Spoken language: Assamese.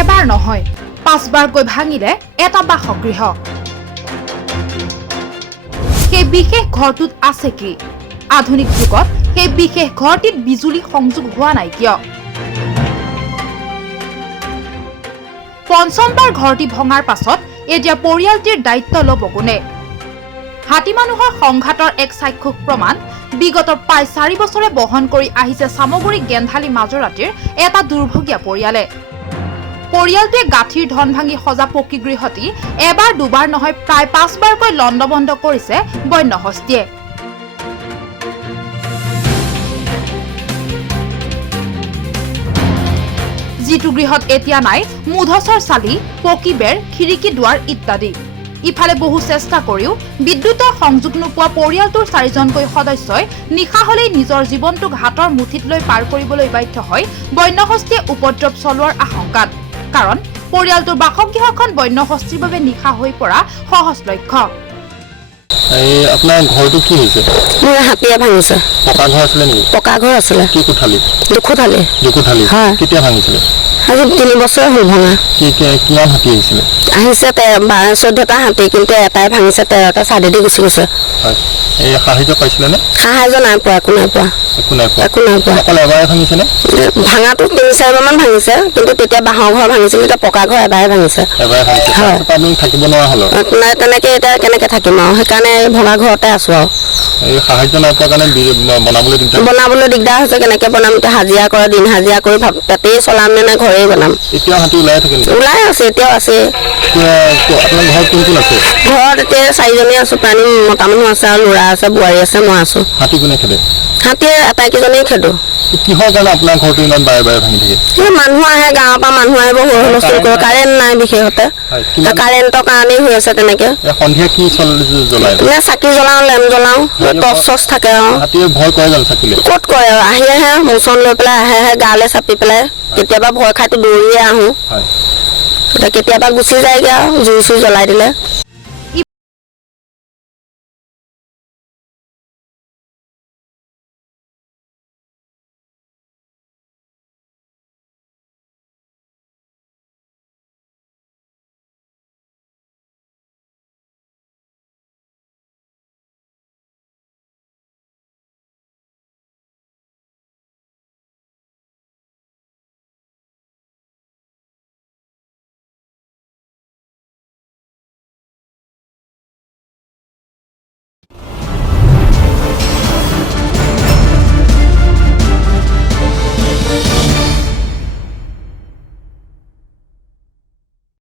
এবাৰ নহয় 5বাৰকৈ ভাঙিলে এটা বাসগৃহ। সেই বিশেষ ঘৰটোত আছে কি? আধুনিক যুগত সেই বিশেষ ঘৰটিত বিজুলী সংযোগ হোৱা নাই কিয়? পঞ্চমবাৰ ঘৰটি ভঙাৰ পাছত এতিয়া পৰিয়ালটিৰ দায়িত্ব ল'ব কোনে? হাতী মানুহৰ সংঘাতৰ এক চাক্ষুষ প্ৰমাণ বিগত প্ৰায় 4 বছৰে বহন কৰি আহিছে সামগুৰি গেন্ধালী মাজৰাতিৰ এটা দুৰ্ভগীয়া পৰিয়ালে। পৰিয়ালটোৱে গাঁঠিৰ ধন ভাঙি সজা পকী গৃহটি এবাৰ দুবাৰ নহয় প্ৰায় 5বাৰকৈ লণ্ডভণ্ড কৰিছে বন্যহস্তীয়ে। যিটো গৃহত এতিয়া নাই মুধচৰ চালি, পকী বেৰ, খিৰিকী দুৱাৰ ইত্যাদি। ইফালে বহু চেষ্টা কৰিও বিদ্যুতৰ সংযোগ নোপোৱা পৰিয়ালটোৰ 4জনকৈ সদস্যই নিশা হলেই নিজৰ জীৱনটোক হাতৰ মুঠিত লৈ পাৰ কৰিবলৈ বাধ্য হয় বন্যহস্তীয়ে উপদ্ৰৱ চলোৱাৰ আশংকাত। কাৰণ পৰিয়ালটোৰ বাসগৃহখন বন্যহস্তীৰ বাবে নিশা হৈ পৰা সহজলক্ষ্য। আপোনাৰ ঘৰটো কি হৈছে? মোৰ হাতীয়ে ভাঙিছে। পকা ঘৰ আছিলে নেকি? পকা ঘৰ আছিলে। কি কোঠালি? দুকোঠালি। দুকোঠালি? হয়। কেতিয়া ভাঙিছিলে? আজি 3 বছৰ হ'ল ভঙা। কিমান হাতী আহিছিলে? আহিছে 14টা হাতী, কিন্তু এটাই ভাঙিছে, 13টা চাইডেদি গুচি গৈছে। হয়। এই সাহায্য পাইছিলেনে? সাহায্য নাই পোৱা, একো নাই পোৱা। একো নাই পোৱা? একো নাই পোৱা। অকল এবাৰে ভাঙিছেনে? ভাঙাটো 3-4বাৰমান ভাঙিছে, কিন্তু তেতিয়া বাঁহৰ ঘৰ ভাঙিছিল, এতিয়া পকা ঘৰ এবাৰে ভাঙিছে। এবাৰে ভাঙিছে। হয়। আপুনি থাকিব নোৱাৰা হ'ল? নাই, তেনেকৈ এতিয়া কেনেকৈ থাকিম আৰু, সেইকাৰণে ভঙা ঘৰতে আছোঁ আৰু। এই সাহায্য নাই পোৱাৰ কাৰণে বনাবলৈ দিগদাৰ হৈছে। কেনেকৈ বনাম এতিয়া? হাজিৰা কৰে, দিন হাজিৰা কৰি পেটেই চলাম নে ঘৰেই বনাম? এতিয়াও হাতী ওলাই থাকে নেকি? ওলাই আছে, এতিয়াও আছে। আপোনাৰ ঘৰত কোন কোন আছে? ঘৰত এতিয়া 4জনী আছোঁ। প্ৰাণী মতা মানুহ আছে আৰু ল'ৰা আছে, বোৱাৰী আছে, মই আছোঁ। হাতী কোনে খেদে? হাতীয়ে আটাইকেইজনেই খেদো। কিহৰ কাৰণে আপোনাৰ ঘৰটো ইমান বাৰে বাৰে ভাঙি থাকে? মানুহ আহে, গাঁৱৰ পৰা মানুহ আহিব, হুলস্থুল কৰে। কাৰেণ্ট নাই বিশেষতে, কাৰেণ্টৰ কাৰণেই হৈ আছে তেনেকে। সন্ধিয়া কি জ্বলাই? চাকি জ্বলাও, লেম্প জ্বলাও, টৰ্চ চৰ্চ থাকে আৰু। হাতীয়ে ভয় কৰে জানো চাকিলে? ক'ত কৰে আৰু, আহে মোচন লৈ পেলাই আহে গালে চাপি পেলাই। কেতিয়াবা ভয় খাইতো দৌৰিয়ে আহোঁ, কেতিয়াবা গুচি যায়গৈ আৰু জুই চুই জ্বলাই দিলে।